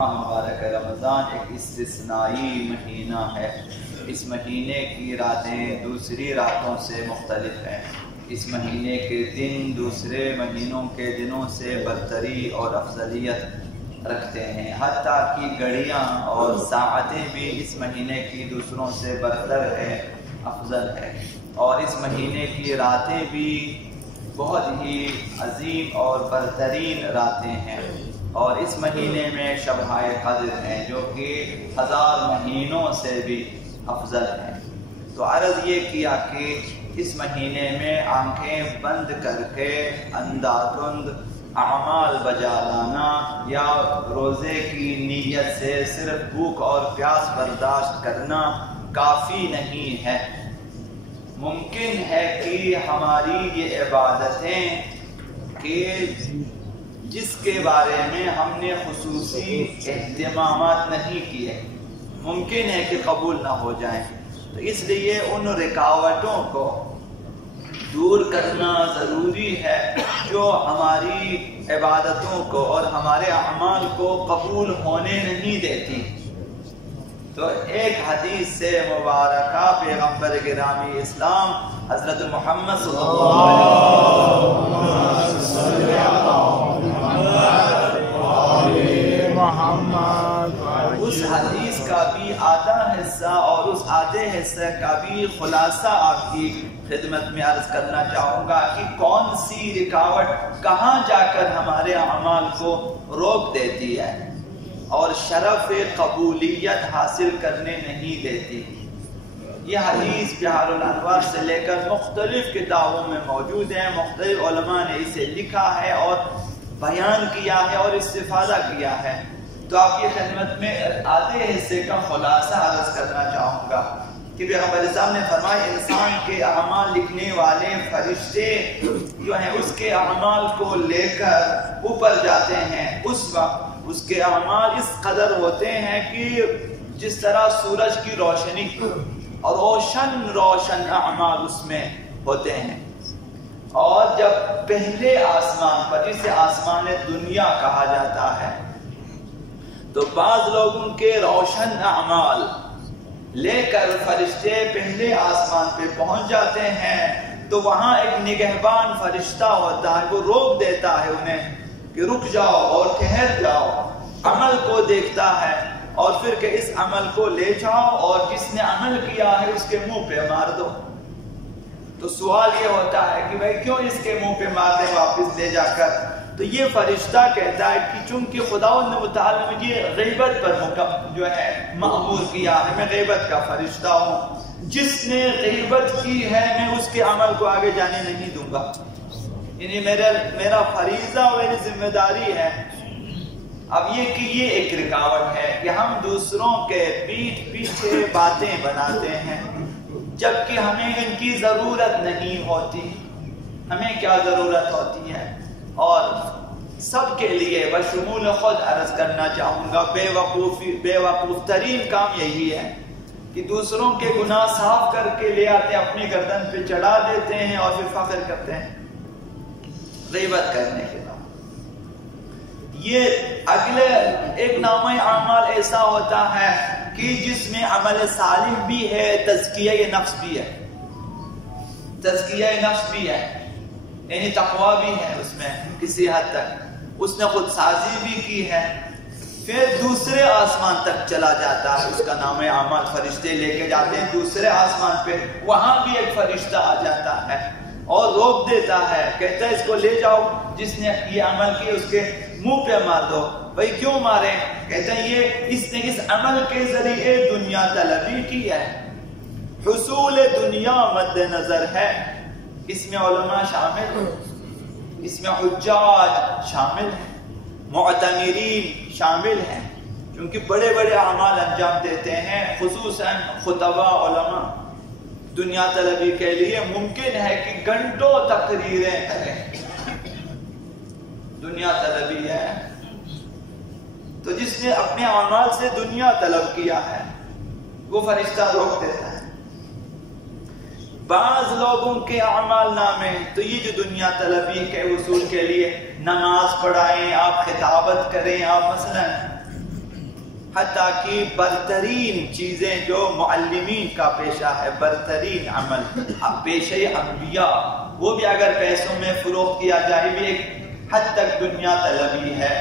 مبارک رمضان ایک استثنائی مہینہ ہے۔ اس مہینے کی راتیں دوسری راتوں سے مختلف ہیں۔ اس مہینے کے دن دوسرے مہینوں کے دنوں سے برتری اور افضلیت رکھتے ہیں، حتیٰ کہ گھڑیاں اور ساعتیں بھی اس مہینے کی دوسروں سے برتر ہے، افضل ہے۔ اور اس مہینے کی راتیں بھی بہت ہی عظیم اور برترین راتیں ہیں، اور اس مہینے میں شبۂ قدر ہیں جو کہ 1000 مہینوں سے بھی افضل ہیں۔ تو عرض یہ کیا کہ اس مہینے میں آنکھیں بند کر کے اندھادھند اعمال بجا لانا یا روزے کی نیت سے صرف بھوک اور پیاس برداشت کرنا کافی نہیں ہے۔ ممکن ہے کہ ہماری یہ عبادتیں کہ جس کے بارے میں ہم نے خصوصی اہتمامات نہیں کیے، ممکن ہے کہ قبول نہ ہو جائیں۔ تو اس لیے ان رکاوٹوں کو دور کرنا ضروری ہے جو ہماری عبادتوں کو اور ہمارے اعمال کو قبول ہونے نہیں دیتی۔ تو ایک حدیث سے مبارکہ پیغمبر گرامی اسلام حضرت محمد صلی اللہ علیہ وسلم اس حدیث کا بھی آدھا حصہ اور اس آدھے حصے کا بھی خلاصہ آپ کی خدمت میں عرض کرنا چاہوں گا کہ کون سی رکاوٹ کہاں جا کر ہمارے اعمال کو روک دیتی ہے اور شرف قبولیت حاصل کرنے نہیں دیتی۔ یہ حدیث بحار الانوار سے لے کر مختلف کتابوں میں موجود ہے، مختلف علماء نے اسے لکھا ہے اور بیان کیا ہے اور استفادہ کیا ہے۔ تو آپ کی خدمت میں آدھے حصے کا خلاصہ عرض کرنا چاہوں گا کہ پیغمبر صاحب نے فرمایا انسان کے اعمال لکھنے والے فرشتے جو ہیں اس کے اعمال کو لے کر اوپر جاتے ہیں، اس وقت اس کے اعمال اس قدر ہوتے ہیں کہ جس طرح سورج کی روشنی اور روشن اعمال اس میں ہوتے ہیں۔ اور جب پہلے آسمان پر، جسے آسمان دنیا کہا جاتا ہے، تو بعض لوگوں کے روشن اعمال لے کر فرشتے پہلے آسمان پہ پہنچ جاتے ہیں، تو وہاں ایک نگہبان فرشتہ ہوتا ہے، وہ روک دیتا ہے انہیں کہ رک جاؤ اور ٹھہر جاؤ، عمل کو دیکھتا ہے اور پھر کہ اس عمل کو لے جاؤ اور جس نے عمل کیا ہے اس کے منہ پہ مار دو۔ تو سوال یہ ہوتا ہے کہ بھائی کیوں اس کے منہ پہ مار دیں واپس لے جا کر؟ تو یہ فرشتہ کہتا ہے کہ چونکہ خداوند متعال نے مجھے غیبت پر جو ہے مأمور کیا ہے، میں غیبت کا فرشتہ ہوں، جس نے غیبت کی ہے میں اس کے عمل کو آگے جانے نہیں دوں گا، یعنی میرا فریضہ اور میری ذمہ داری ہے۔ اب یہ ایک رکاوٹ ہے کہ ہم دوسروں کے پیٹھ پیچھے باتیں بناتے ہیں جبکہ ہمیں ان کی ضرورت نہیں ہوتی۔ ہمیں کیا ضرورت ہوتی ہے؟ اور سب کے لیے بشمول خود عرض کرنا چاہوں گا، بے وقوف ترین کام یہی ہے کہ دوسروں کے گناہ صاف کر کے لے آتے اپنی گردن پہ چڑھا دیتے ہیں اور پھر فخر کرتے ہیں غیبت کرنے کے بعد۔ یہ اگلے ایک نامہ اعمال ایسا ہوتا ہے کہ جس میں عمل صالح بھی ہے، تزکیہ نفس بھی ہے، تزکیہ نفس بھی ہے، یعنی تقوی بھی ہے اس میں کسی حد تک، اس نے خود سازی بھی کی ہے۔ پھر دوسرے آسمان تک چلا جاتا ہے، اس کا نام اعمال فرشتے لے کے جاتے ہیں دوسرے آسمان پہ، وہاں بھی ایک فرشتہ آ جاتا ہے اور روک دیتا ہے، کہتا ہے اس کو لے جاؤ، جس نے یہ عمل کیا اس کے منہ پہ مار دو۔ بھائی کیوں مارے؟ کہتے ہیں اس نے اس عمل کے ذریعے دنیا طلبی کی ہے، حصول دنیا مد نظر ہے۔ اس میں علماء شامل ہیں، اس میں حجاج شامل ہیں، معتمرین شامل ہیں، کیونکہ بڑے بڑے اعمال انجام دیتے ہیں، خصوصاً خطبہ علماء دنیا طلبی کے لیے ممکن ہے کہ گھنٹوں تقریریں کریں، دنیا طلبی ہے۔ تو جس نے اپنے اعمال سے دنیا طلب کیا ہے وہ فرشتہ روک دیتا ہے۔ بعض لوگوں کے اعمال نامے تو یہ جو دنیا طلبی کے حصول کے لیے نماز پڑھائیں، آپ خطابت کریں، آپ مثلا حتیٰ کہ برترین چیزیں جو معلمین کا پیشہ ہے، برترین عمل پیشہ انبیاء، وہ بھی اگر پیسوں میں فروخت کیا جائے بھی ایک حد تک دنیا طلبی ہے۔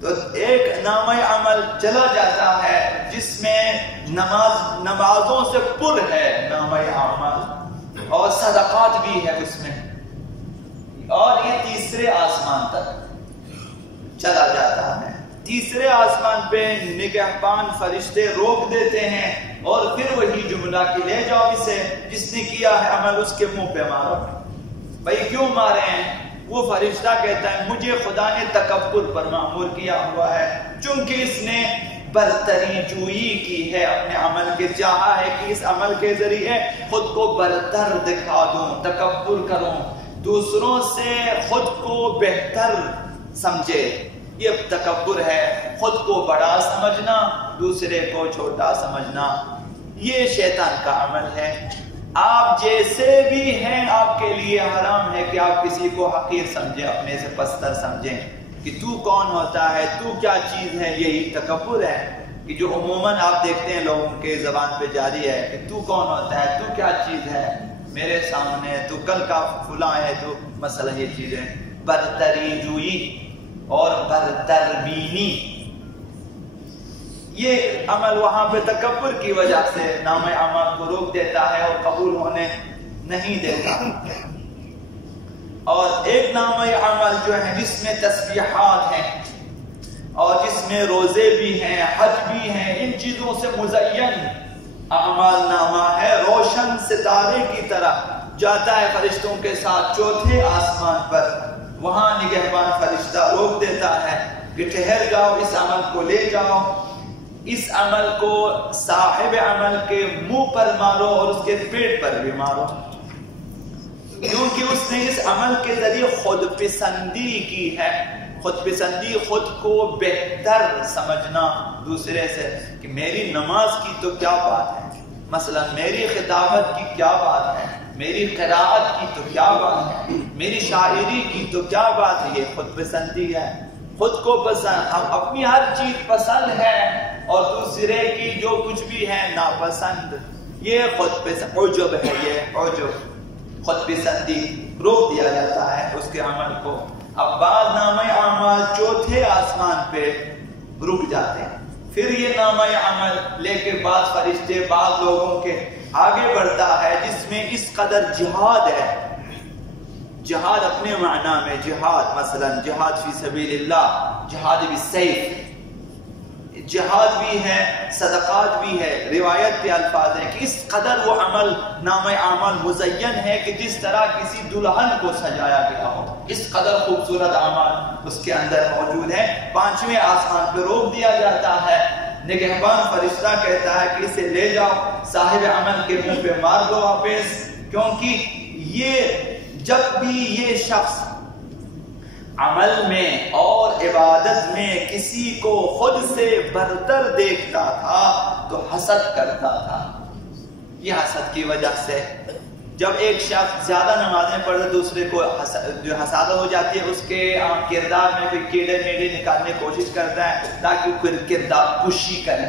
تو ایک نامہ عمل چلا جاتا ہے جس میں نمازوں سے پر ہے نامہ عمل، اور صدقات بھی ہے اس میں، اور یہ تیسرے آسمان تک چلا جاتا ہے۔ تیسرے آسمان پہ نگہبان فرشتے روک دیتے ہیں اور پھر وہی جملہ کہ لے جاؤ اسے، جس نے کیا ہے عمل اس کے منہ پہ مارو۔ بھائی کیوں مارے ہیں؟ وہ فرشتہ کہتا ہے مجھے خدا نے تکبر پر معمور کیا ہوا ہے، چونکہ اس نے برتری جوئی کی ہے اپنے عمل کے، چاہا ہے کہ اس عمل کے ذریعے خود کو برتر دکھا دوں، تکبر کروں، دوسروں سے خود کو بہتر سمجھے۔ یہ تکبر ہے، خود کو بڑا سمجھنا، دوسرے کو چھوٹا سمجھنا، یہ شیطان کا عمل ہے۔ آپ جیسے بھی ہیں آپ کے لیے حرام ہے کہ آپ کسی کو حقیر سمجھیں، اپنے سے پستر سمجھیں کہ تو کون ہوتا ہے، تو کیا چیز ہے۔ یہی تکبر ہے کہ جو عموماً آپ دیکھتے ہیں لوگوں کے زبان پہ جاری ہے کہ تو کون ہوتا ہے، تو کیا چیز ہے میرے سامنے، تو کل کا فلاں ہے، تو مسئلہ یہ چیز ہے برتری جوئی اور برتربینی۔ یہ عمل وہاں پہ تکبر کی وجہ سے نام عمل کو روک دیتا ہے اور قبول ہونے نہیں دیتا۔ اور ایک نام عمل جو ہے جس میں تسبیحات ہیں اور جس میں روزے بھی ہیں، حج بھی ہیں، ان چیزوں سے مزین اعمال نامہ ہے، روشن ستارے کی طرح جاتا ہے فرشتوں کے ساتھ چوتھے آسمان پر۔ وہاں نگہبان فرشتہ روک دیتا ہے کہ ٹھہر جاؤ، اس عمل کو لے جاؤ، اس عمل کو صاحب عمل کے منہ پر مارو اور اس کے پیٹ پر بھی مارو، کیونکہ اس نے اس عمل کے ذریعے خود پسندی کی ہے۔ خود پسندی، خود کو بہتر سمجھنا دوسرے سے کہ میری نماز کی تو کیا بات ہے، مثلا میری خطابت کی کیا بات ہے، میری قراءت کی تو کیا بات ہے، میری شاعری کی تو کیا بات ہے۔ یہ خود پسندی ہے، خود کو پسند، اپنی ہر چیز پسند ہے اور دوسرے کی جو کچھ بھی ہے ناپسند، یہ خود پسند، عجب ہے، یہ عجب، خود پسندی، روک دیا جاتا ہے اس کے عمل کو۔ اب بعض نامہ اعمال چوتھے آسمان پہ رک جاتے ہیں، پھر یہ نامہ عمل لے کے بعض فرشتے بعض لوگوں کے آگے بڑھتا ہے جس میں اس قدر جہاد ہے۔ جہاد اپنے معنی میں جہاد، مثلا جہاد فی سبیل اللہ، جہاد بالسیف، جہاد بھی ہے، صدقات بھی ہے۔ روایت کے الفاظ ہیں کہ اس قدر وہ عمل نامہ اعمال مزین ہے کہ جس طرح کسی دلہن کو سجایا گیا ہو، اس قدر خوبصورت اعمال اس کے اندر موجود ہے۔ پانچویں آسمان پہ روک دیا جاتا ہے، نگہبان فرشتہ کہتا ہے کہ اسے لے جاؤ، صاحب عمل کے منہ پہ مار دو واپس، کیونکہ یہ جب بھی یہ شخص عمل میں اور عبادت میں کسی کو خود سے برتر دیکھتا تھا تو حسد کرتا تھا۔ یہ حسد کی وجہ سے جب ایک شخص زیادہ نمازیں پڑھے دوسرے کو جو حسادت ہو جاتی ہے، اس کے کردار میں کوئی کیڑے میڑے نکالنے کی کوشش کرتا ہے تاکہ پھر کردار کشی کرے،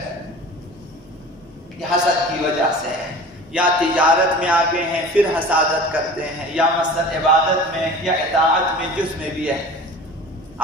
یہ حسد کی وجہ سے ہے۔ یا تجارت میں آگے ہیں پھر حسادت کرتے ہیں، یا مثلا عبادت میں یا اطاعت میں، جس میں بھی ہے۔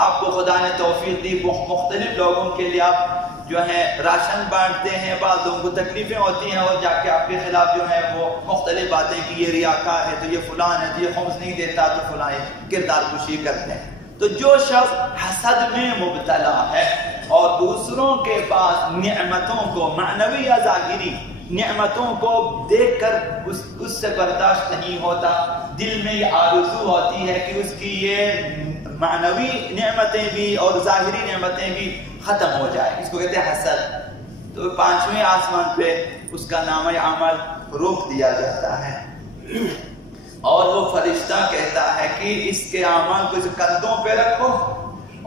آپ کو خدا نے توفیق دی، مختلف لوگوں کے لیے آپ جو ہے راشن بانٹتے ہیں، بعض لوگوں کو تکلیفیں ہوتی ہیں اور جا کے آپ کے خلاف جو ہے وہ مختلف باتیں کہ یہ ریاکار ہے، تو یہ فلان ہے، تو یہ خمس نہیں دیتا، تو فلان کردار کشی کرتے ہیں۔ تو جو شخص حسد میں مبتلا ہے اور دوسروں کے پاس نعمتوں کو، معنوی یا ظاہری نعمتوں کو دیکھ کر اس سے برداشت نہیں ہوتا، دل میں یہ آرزو ہوتی ہے کہ اس کی یہ معنوی نعمتیں بھی اور ظاہری نعمتیں بھی ختم ہو جائیں، اس کو کہتے ہیں حسد۔ تو پانچویں آسمان پہ اس کا نامہ عمل روک دیا جاتا ہے اور وہ فرشتہ کہتا ہے کہ اس کے اعمال کو اس کندھوں پہ رکھو،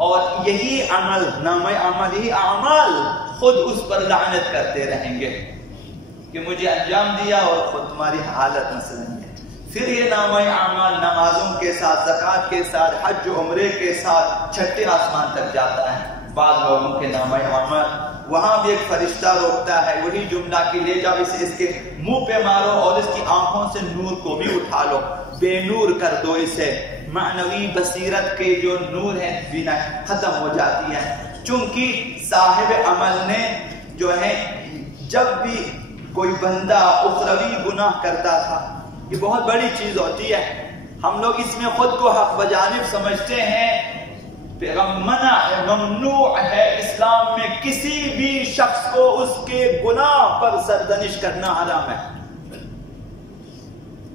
اور یہی عمل، نامہ عمل، یہی اعمال خود اس پر لعنت کرتے رہیں گے کہ مجھے انجام دیا اور خود تمہاری حالت مثلا ہے۔ پھر یہ نامہ اعمال نمازوں کے ساتھ، زکوٰۃ کے ساتھ، حج و عمرے کے ساتھ چھٹے آسمان تک جاتا ہے۔ بعض لوگوں کے نامہ اعمال، وہاں بھی ایک فرشتہ روکتا ہے، وہی جملہ کہ لے جاؤ اسے، اس کے منہ پہ مارو اور اس کی آنکھوں سے نور کو بھی اٹھا لو، بے نور کر دو اسے، معنوی بصیرت کے جو نور ہے بنا ختم ہو جاتی ہے۔ چونکہ صاحب عمل نے جو ہے جب بھی کوئی بندہ اخروی گناہ کرتا تھا، یہ بہت بڑی چیز ہوتی ہے، ہم لوگ اس میں خود کو حق بجانب سمجھتے ہیں، منع ہے، ممنوع ہے اسلام میں کسی بھی شخص کو اس کے گناہ پر سرزنش کرنا حرام ہے۔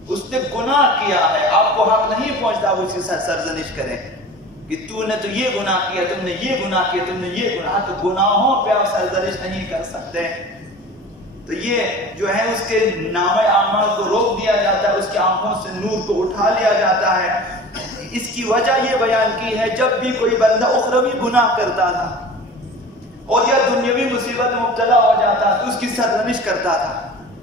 اس نے گناہ کیا ہے، آپ کو حق نہیں پہنچتا وہ اس کے ساتھ سرزنش کریں کہ تو نے تو یہ گناہ کیا، تم نے یہ گناہ کیا، تم نے یہ گناہ، تو گناہوں پہ آپ سرزنش نہیں کر سکتے۔ تو یہ جو ہے اس کے نامہ اعمال کو روک دیا جاتا ہے، اس کی آنکھوں سے نور کو اٹھا لیا جاتا ہے۔ اس کی وجہ یہ بیان کی ہے، جب بھی کوئی بندہ اخروی گناہ کرتا تھا اور یا دنیاوی مصیبت میں مبتلا ہو جاتا تو اس کی سرزنش کرتا تھا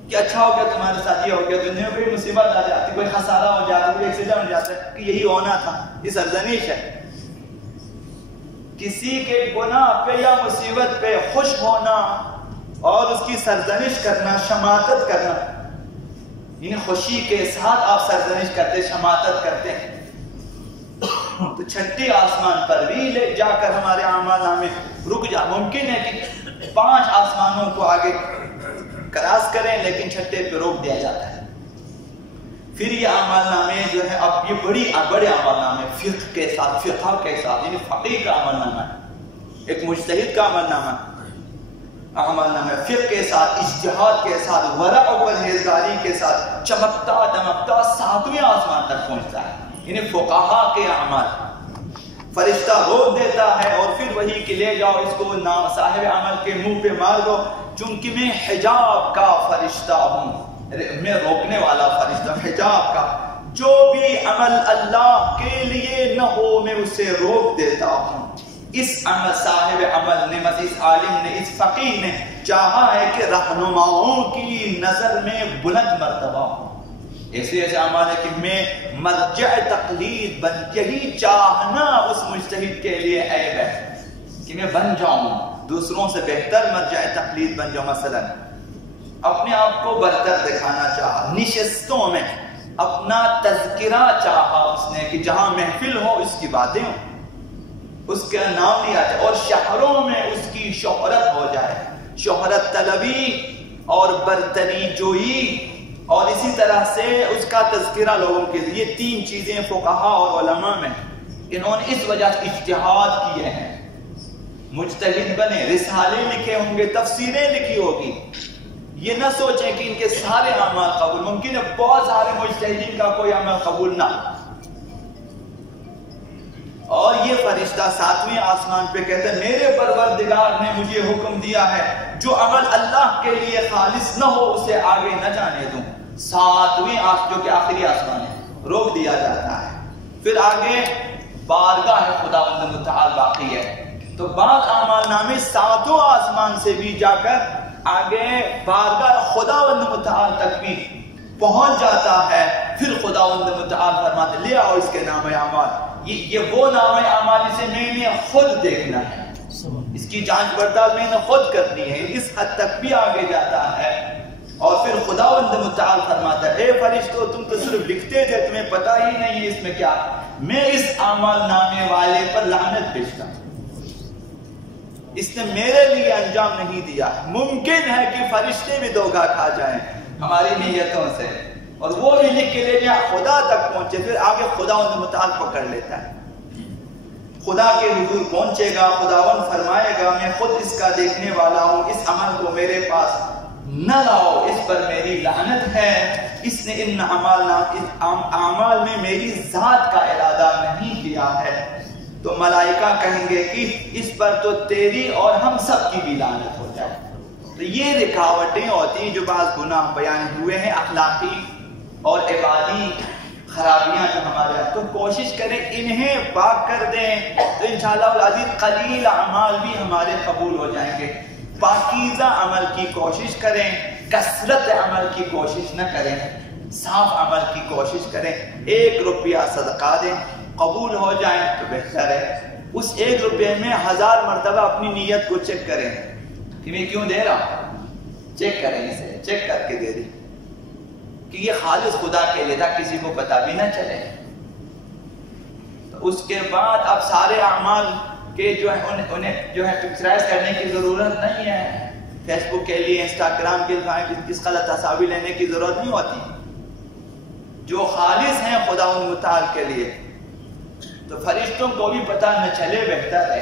کہ اچھا ہو گیا تمہارے ساتھ، یہ ہو گیا، دنیا میں کوئی مصیبت آ جاتی، کوئی خسارہ ہو جاتا، کوئی ایکسیڈنٹ ہو جاتا ہے کہ یہی ہونا تھا، یہ سرزنش ہے۔ کسی کے گناہ پہ یا مصیبت پہ خوش ہونا اور اس کی سرزنش کرنا، شماتت کرنا، یعنی خوشی کے ساتھ آپ سرزنش کرتے، شماتت کرتے ہیں، تو چھٹی آسمان پر بھی لے جا کر ہمارے اعمال نامے رک جا۔ ممکن ہے کہ 5 آسمانوں کو آگے کراس کریں لیکن چھٹے پہ روک دیا جاتا ہے۔ پھر یہ اعمال نامے جو ہے اب یہ بڑے اعمال نامے فقہ کے ساتھ، یعنی فقیہ کا عمل نامہ ہے، ایک مجتہد کا عمل نامہ، عمل نامہ فقہ کے ساتھ، اجتہاد کے ساتھ، ورع و پرہیزگاری کے ساتھ چمکتا دمکتا 7ویں آسمان تک پہنچتا ہے، یعنی فقہا کے اعمال۔ فرشتہ روک دیتا ہے اور پھر وہی کہ لے جاؤ اس کو نام صاحب عمل کے منہ پہ مار دو، چونکہ میں حجاب کا فرشتہ ہوں، میں روکنے والا فرشتہ، حجاب کا، جو بھی عمل اللہ کے لیے نہ ہو میں اسے روک دیتا ہوں۔ اس عمل صاحب عمل نے، اس عالم نے، اس فقیہ نے چاہا ہے کہ رہنماؤں کی نظر میں بلند مرتبہ ہوں، ایسے اعمال ہے کہ میں مرجع تقلید بن، یہی چاہنا اس مجتہد کے لیے عیب ہے کہ میں بن جاؤں، دوسروں سے بہتر مرجع تقلید بن جاؤں۔ مثلا اپنے آپ کو برتر دکھانا چاہا، نشستوں میں اپنا تذکرہ چاہا اس نے کہ جہاں محفل ہو اس کی باتیں ہوں، اس کا نام لیا جائے، اور شہروں میں اس کی شہرت ہو جائے، شہرت طلبی اور برتری جوئی، اور اسی طرح سے اس کا تذکرہ لوگوں کے لیے۔ یہ 3 چیزیں فقہا اور علماء میں انہوں نے اس وجہ سے اجتہاد کیے ہیں، مجتہد بنے، رسالے لکھے ہوں گے، تفسیریں لکھی ہوگی۔ یہ نہ سوچیں کہ ان کے سارے اعمال قبول، ممکن ہے بہت سارے مجتہدین کا کوئی عمل قبول نہ، اور یہ فرشتہ 7ویں آسمان پہ کہتا ہے میرے پروردگار نے مجھے حکم دیا ہے جو عمل اللہ کے لیے خالص نہ ہو اسے آگے نہ جانے دوں۔ 7ویں جو کہ آخری آسمان ہے، روک دیا جاتا ہے۔ پھر آگے بارگاہ خداوند متعال باقی ہے، تو بعض اعمال نامے 7ویں آسمان سے بھی جا کر آگے بارگاہ خداوند متعال تک بھی پہنچ جاتا ہے۔ پھر خداوند متعال فرماتے لے آؤ اس کے نام اعمال، یہ وہ نام اعمال جسے میں نے خود دیکھنا ہے، اس کی جانچ پڑتال میں نے خود کرنی ہے، اس حد تک بھی آگے جاتا ہے۔ اور پھر خداوند متعال فرماتا ہے اے فرشتو تم تو صرف لکھتے تھے، تمہیں پتہ ہی نہیں ہے اس میں کیا، میں اس اعمال نامے والے پر لعنت بھیجتا ہوں، اس نے میرے لیے انجام نہیں دیا۔ ممکن ہے کہ فرشتے بھی دھوکہ کھا جائیں ہماری نیتوں سے، اور وہ بھی لکھ کے لے جائیں خدا تک پہنچے، پھر آگے خداوند متعال پکڑ لیتا ہے، خدا کے حضور پہنچے گا، خداوند فرمائے گا میں خود اس کا دیکھنے والا ہوں، اس عمل کو میرے پاس نہ لاؤ، اس پر میری لعنت ہے، اس نے ان اعمال میں میری ذات کا ارادہ نہیں کیا ہے۔ تو ملائکہ کہیں گے کہ اس پر تو تیری اور ہم سب کی بھی لعنت ہو جائے۔ تو یہ رکاوٹیں ہوتی جو بعض گناہ بیان ہوئے ہیں، اخلاقی اور عبادی خرابیاں جو ہمارے ہیں، تو کوشش کریں انہیں پاک کر دیں، تو انشاءاللہ العزیز قلیل اعمال بھی ہمارے قبول ہو جائیں گے۔ پاکیزہ عمل کی کوشش کریں، کثرت عمل کی کوشش نہ کریں، صاف عمل کی کوشش کریں۔ 1 روپیہ صدقہ دیں، قبول ہو جائیں تو بہتر ہے، اس 1 روپے میں 1000 مرتبہ اپنی نیت کو چیک کریں کہ میں کیوں دے رہا ہوں. چیک کریں اسے، چیک کر کے دے دیں کہ یہ خالص خدا کے لیے تھا، کسی کو پتہ بھی نہ چلے. تو اس کے بعد اب سارے اعمال کے جو ہے انہیں جو ہے پکچرائز کرنے کی ضرورت نہیں ہے. فیس بک کے لیے، انسٹاگرام کے لیے اس غلط تصاویر لینے کی ضرورت نہیں ہوتی. جو خالص ہیں خدا ان متعال کے لیے، تو فرشتوں کو بھی پتہ نہ چلے بہتر ہے.